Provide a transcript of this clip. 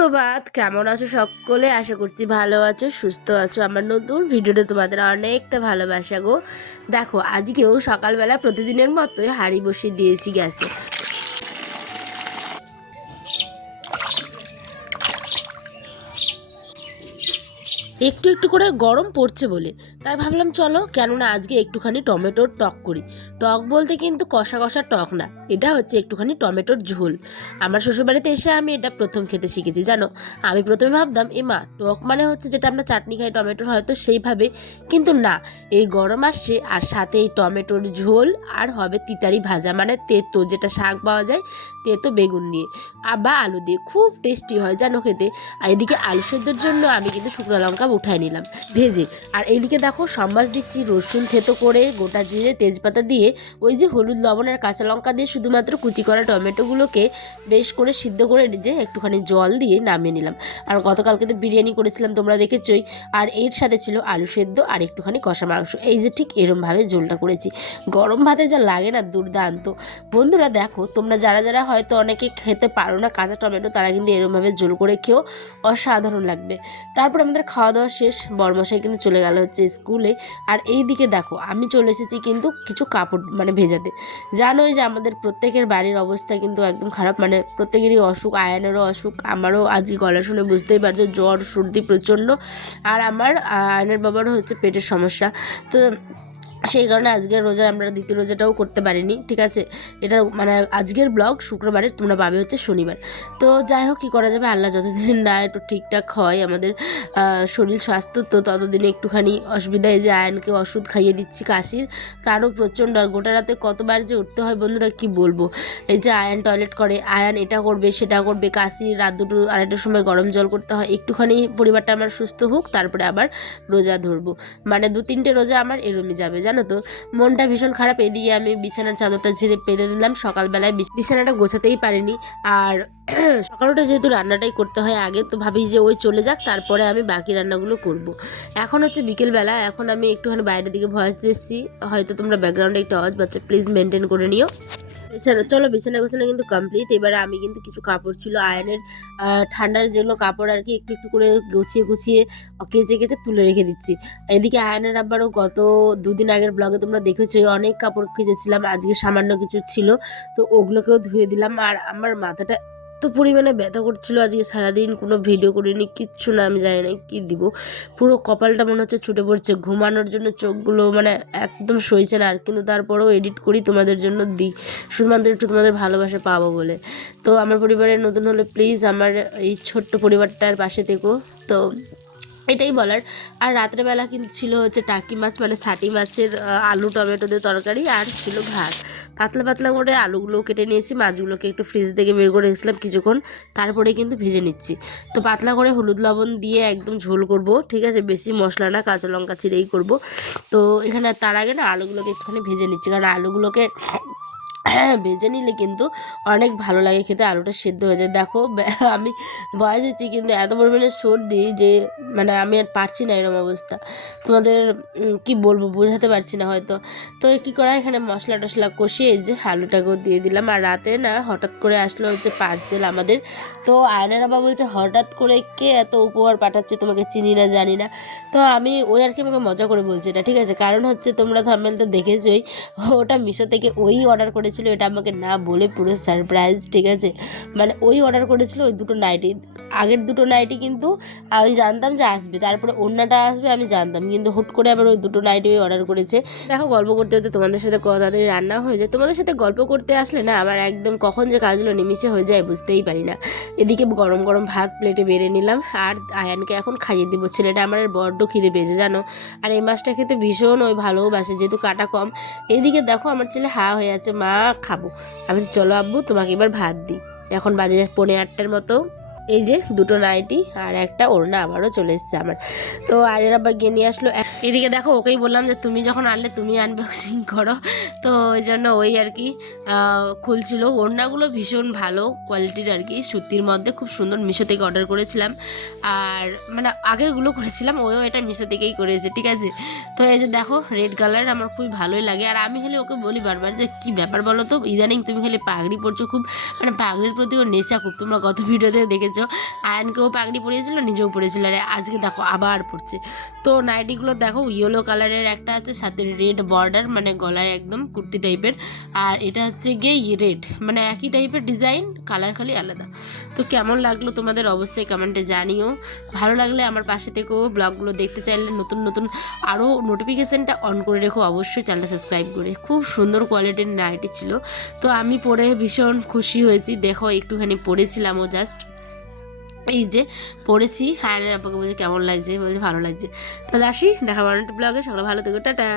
সুপ্রভাত, কেমন আছো সকলে? আশা করছি ভালো আছো, সুস্থ আছো। আমার নতুন ভিডিওতে তোমাদের অনেকটা ভালোবাসা গো। দেখো, আজকেও সকালবেলা প্রতিদিনের মতোই হাঁড়ি বসিয়ে দিয়েছি গ্যাসে। একটু একটু করে গরম পড়ছে বলে তাই ভাবলাম চলো, কেননা আজকে একটুখানি টমেটোর টক করি। টক বলতে কিন্তু কষা কষা টক না, এটা হচ্ছে একটুখানি টমেটোর ঝোল। আমার শ্বশুরবাড়িতে এসে আমি এটা প্রথম খেতে শিখেছি, জানো। আমি প্রথমে ভাবতাম মা টক মানে হচ্ছে যেটা আমরা চাটনি খাই টমেটোর, হয়তো সেইভাবে, কিন্তু না। এই গরম আসছে আর সাথে এই টমেটোর ঝোল আর হবে তিতারি ভাজা, মানে তেতো, যেটা শাক পাওয়া যায় তেতো বেগুন দিয়ে বা আলু দিয়ে, খুব টেস্টি হয় জানো খেতে। আর এদিকে আলু সেদ্ধর জন্য আমি কিন্তু শুকনো লঙ্কা উঠাই নিলাম ভেজে। আর এইদিকে দেখো সম্বাস দিচ্ছি, রসুন থেতো করে গোটা জিরে তেজপাতা দিয়ে ওই যে হলুদ লবণ আর কাঁচা লঙ্কা দিয়ে শুধুমাত্র কুচি করা টমেটোগুলোকে বেশ করে সিদ্ধ করে যে একটুখানি জল দিয়ে নামিয়ে নিলাম। আর গতকালকে তো বিরিয়ানি করেছিলাম, তোমরা দেখেছই। আর এর সাথে ছিল আলু সেদ্ধ আর একটুখানি কষা মাংস। এই যে ঠিক এরমভাবে ঝোলটা করেছি। গরম ভাতে যা লাগে না, দুর্দান্ত। বন্ধুরা দেখো, তোমরা যারা যারা হয়তো অনেকে খেতে পারো না কাঁচা টমেটো, তারা কিন্তু এরমভাবে ঝোল করে খেও, অসাধারণ লাগবে। তারপর আমাদের খাওয়া দাওয়া শেষ, বরমশাই কিন্তু চলে গেল হচ্ছে স্কুলে। আর এই দিকে দেখো আমি চলে এসেছি কিন্তু কিছু কাপড় মানে ভেজাতে। জানোই যে আমাদের প্রত্যেকের বাড়ির অবস্থা কিন্তু একদম খারাপ, মানে প্রত্যেকেরই অসুখ, আয়ানেরও অসুখ, আমারও আজকে গলা শুনে বুঝতেই পারছো জ্বর সর্দি প্রচণ্ড। আর আমার আয়নের বাবারও হচ্ছে পেটের সমস্যা। তো সেই কারণে আজকের রোজা আমরা দ্বিতীয় রোজাটাও করতে পারিনি, ঠিক আছে। এটা মানে আজকের ব্লগ শুক্রবারের, তোমরা পাবে হচ্ছে শনিবার। তো যাই হোক, কী করা যাবে, আল্লাহ যতদিন না একটু ঠিকঠাক হয় আমাদের শরীর স্বাস্থ্য, তো ততদিনে একটুখানি অসুবিধা। এই যে আয়নকে ওষুধ খাইয়ে দিচ্ছি কাশির, তারও প্রচণ্ড। আর গোটা রাতে কতবার যে উঠতে হয় বন্ধুরা, কি বলবো। এই যে আয়ন টয়লেট করে, আয়ন এটা করবে সেটা করবে, কাশি, রাত দুটো আড়াইটার সময় গরম জল করতে হয়। একটুখানি পরিবারটা আমার সুস্থ হোক, তারপরে আবার রোজা ধরবো। মানে 2-3টে রোজা আমার এরমই যাবে, জানো তো। মনটা ভীষণ খারাপ। এদিকে আমি বিছানার চাদরটা ঝেড়ে পেতে দিলাম, সকালবেলায় বিছানাটা গোছাতেই পারিনি। আর সকালটা যেহেতু রান্নাটাই করতে হয় আগে, তো ভাবি যে ওই চলে যাক, তারপরে আমি বাকি রান্নাগুলো করব। এখন হচ্ছে বিকেলবেলা, এখন আমি একটুখানি বাইরের দিকে ভয়েস দিচ্ছি, হয়তো তোমরা ব্যাকগ্রাউন্ডে একটু আওয়াজ পাচ্ছ, প্লিজ মেনটেন করে নিও। চলো, বিছানা গোছানো কিন্তু কমপ্লিট। এবারে আমি কিন্তু কিছু কাপড় ছিল আয়নের, ঠান্ডার যেগুলো কাপড় আর কি, একটু একটু করে গুছিয়ে গুছিয়ে কেচে কেচে তুলে রেখে দিচ্ছি। এদিকে আয়নের আবারও গত 2 দিন আগের ব্লগে তোমরা দেখেছো অনেক কাপড় কেচেছিলাম, আজকে সামান্য কিছু ছিল, তো ওগুলোকেও ধুয়ে দিলাম। আর আমার মাথাটা এত পরিমাণে ব্যথা করছিল আজকে সারাদিন, কোনো ভিডিও করিনি, কিচ্ছু না, আমি জানি না কী দিব। পুরো কপালটা মনে হচ্ছে ছুটে পড়ছে, ঘুমানোর জন্য চোখগুলো মানে একদম সইছে না। আর কিন্তু তারপরেও এডিট করি, তোমাদের জন্য দিই, শুধুমাত্র একটু তোমাদের ভালোবাসা পাবো বলে। তো আমার পরিবারের নতুন হলে প্লিজ আমার এই ছোট্ট পরিবারটার পাশে থেকো। তো এটাই বলার। আর রাত্রেবেলা কিন্তু ছিল হচ্ছে টাকি মাছ, মানে সাটি মাছের আলু টমেটো দিয়ে তরকারি, আর ছিল ভাত। পাতলা পাতলা করে আলুগুলো কেটে নিয়েছি, মাছগুলোকে একটু ফ্রিজ থেকে বের করে রেখেছিলাম কিছুক্ষণ, তারপরে কিন্তু ভেজে নিচ্ছি। তো পাতলা করে হলুদ লবণ দিয়ে একদম ঝোল করব, ঠিক আছে, বেশি মশলা না, কাঁচা লঙ্কা চিরেই করব। তো এখানে তার আগে না আলুগুলোকে একটুখানি ভেজে নিচ্ছি, কারণ আলুগুলোকে ভেজে নিলে কিন্তু অনেক ভালো লাগে খেতে, আলুটা সেদ্ধ হয়ে যায়। দেখো আমি বয়স দিচ্ছি কিন্তু এত পরিমাণে সর্দি যে মানে আমি আর পারছি না, এরকম অবস্থা। তোমাদের কি বলবো, বোঝাতে পারছি না হয়তো। তো কী করা, এখানে মশলা টশলা কষিয়ে যে আলুটাকেও দিয়ে দিলাম। আর রাতে না হঠাৎ করে আসলো হচ্ছে পার্সেল আমাদের। তো আয়নার বাবা বলছে হঠাৎ করে কে এত উপহার পাঠাচ্ছে, তোমাকে চিনি না জানি না। তো আমি ওই আর কি আমাকে মজা করে বলছি এটা, ঠিক আছে। কারণ হচ্ছে তোমরা থাম্বনেল তো দেখেছোই, ওটা মিশো থেকে ওই অর্ডার করেছিল, এটা আমাকে না বলে পুরো সারপ্রাইজ, ঠিক আছে। মানে ওই অর্ডার করেছিল ওই 2টো নাইটি, আগের 2টো নাইটি কিন্তু আমি জানতাম যে আসবে, তারপরে অন্যটা আসবে আমি জানতাম, কিন্তু হুট করে আবার ওই 2টো নাইটি অর্ডার করেছে। দেখো, গল্প করতে করতে তোমাদের সাথে কত তাড়াতাড়ি রান্না হয়ে যায়। তোমাদের সাথে গল্প করতে আসলে না আমার একদম কখন যে কাজগুলো নিমিষে হয়ে যায় বুঝতেই পারি না। এদিকে গরম গরম ভাত প্লেটে বেড়ে নিলাম, আর আয়ানকে এখন খাইয়ে দিব। ছেলেটা আমার বড্ড খিদে পেয়েছে জানো, আর এই মাছটা খেতে ভীষণ ওই ভালোবাসে, যেহেতু কাটা কম। এইদিকে দেখো আমার ছেলে হা হয়ে আছে, মা খাবো। আমি চলো আব্বু তোমাকে এবার ভাত দিই। এখন বাজে 8:45 মতো। এই যে 2টো নাইটি আর একটা ওড়না আবারও চলে এসছে আমার। তো আরের আবার গিয়ে নিয়ে আসলো। এদিকে দেখো, ওকেই বললাম যে তুমি যখন আনলে তুমি আনবক্সিং করো, তো ওই জন্য ওই আর কি খুলছিল। ওড়নাগুলো ভীষণ ভালো কোয়ালিটির আর কি, সুতির মধ্যে খুব সুন্দর, মিশো থেকে অর্ডার করেছিলাম। আর মানে আগেরগুলো করেছিলাম, ওও এটা মিশো থেকেই করেছে, ঠিক আছে। তো এই যে দেখো রেড কালার আমার খুবই ভালোই লাগে। আর আমি খালি ওকে বলি বারবার যে কী ব্যাপার বলো তো, ইদানিং তুমি খালি পাগড়ি পরছো, খুব মানে পাগড়ির প্রতি ওর নেশা খুব, তোমরা গত ভিডিওতে দেখেছো। দেখেছো, আয়নকেও পাগড়ি পরিয়েছিল, নিজেও পরিয়েছিল, আর আজকে দেখো আবার পরছে। তো নাইটিগুলো দেখো ইয়েলো কালারের একটা আছে, সাথে রেড বর্ডার, মানে গলায় একদম কুর্তি টাইপের, আর এটা হচ্ছে গিয়ে রেড, মানে একই টাইপের ডিজাইন, কালার খালি আলাদা। তো কেমন লাগলো তোমাদের অবশ্যই কমেন্টে জানিও। ভালো লাগলে আমার পাশে থেকেও, ব্লগগুলো দেখতে চাইলে নতুন নতুন আরও নোটিফিকেশানটা অন করে রেখো, অবশ্যই চ্যানেলটা সাবস্ক্রাইব করে। খুব সুন্দর কোয়ালিটির নাইটি ছিল, তো আমি পরে ভীষণ খুশি হয়েছি। দেখো একটুখানি পরেছিলামও জাস্ট, এই যে পড়েছি। হ্যাঁ, আপাকে বলছে কেমন লাগছে, বলছে ভালো লাগছে। তাহলে আসি, দেখা ব্লগে, সকালে ভালো থেকো, টাটা।